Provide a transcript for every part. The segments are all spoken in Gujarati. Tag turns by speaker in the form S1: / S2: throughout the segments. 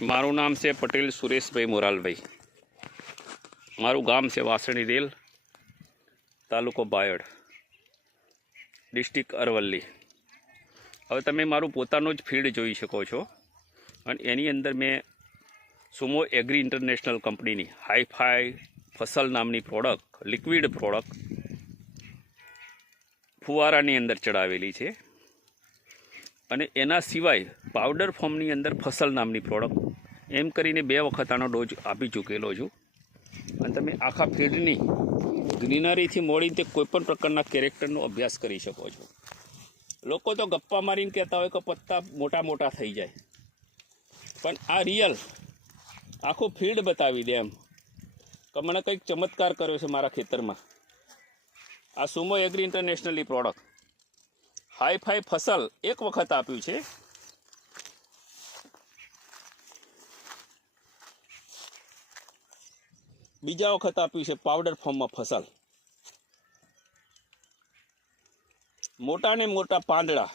S1: મારું નામ છે પટેલ સુરેશભાઈ મોરાલભાઈ. મારું ગામ છે વાસણી રેલ, તાલુકો બાયડ, ડિસ્ટ્રિક્ટ અરવલ્લી. હવે તમે મારું પોતાનું જ ફીલ્ડ જોઈ શકો છો. અને એની અંદર મેં સુમો એગ્રી ઇન્ટરનેશનલ કંપનીની હાઈફાઈ ફસલ નામની પ્રોડક્ટ, લિક્વિડ પ્રોડક્ટ ફુવારાની અંદર ચડાવેલી છે. અને એના સિવાય પાવડર ફોર્મની અંદર ફસલ નામની પ્રોડક્ટ એમ કરીને બે વખત આનો ડોઝ આપી ચૂકેલો છું. અને તમે આખા ફિલ્ડની ગ્રીનરીથી મોડીને તે કોઈપણ પ્રકારના કેરેક્ટરનો અભ્યાસ કરી શકો છો. લોકો તો ગપ્પા મારીને કહેતા હોય કે પત્તા મોટા મોટા થઈ જાય. પણ આ રિયલ આખું ફિલ્ડ બતાવી દે એમ. કે મને કંઈક ચમત્કાર કર્યો છે મારા ખેતરમાં. આ સુમો એગ્રી ઇન્ટરનેશનલની પ્રોડક્ટ હાઈ ફાઈ ફસલ એક વખત આપ્યું છે. બીજા વખત આપ્યું છે પાવડર ફોર્મમાં ફસલ. મોટા ને મોટા પાંદડા.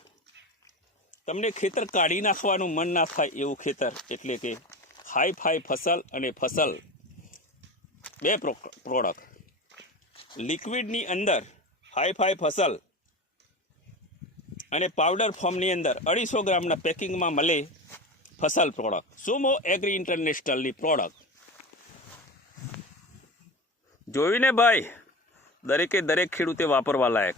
S1: તમને ખેતર કાઢી નાખવાનું મન ના થાય એવું ખેતર, એટલે કે હાઈ ફાઈ ફસલ અને ફસલ. બે પ્રોડક્ટ. લિક્વિડની અંદર હાઈ ફાઈ ફસલ અને પાવડર ફોર્મની અંદર અઢીસો ગ્રામના પેકિંગમાં મળે ફસલ પ્રોડક્ટ સુમો એગ્રી ઇન્ટરનેશનલની પ્રોડક્ટ જોઈને ભાઈ? દરેકે દરેક ખેડૂતે વાપરવા લાયક.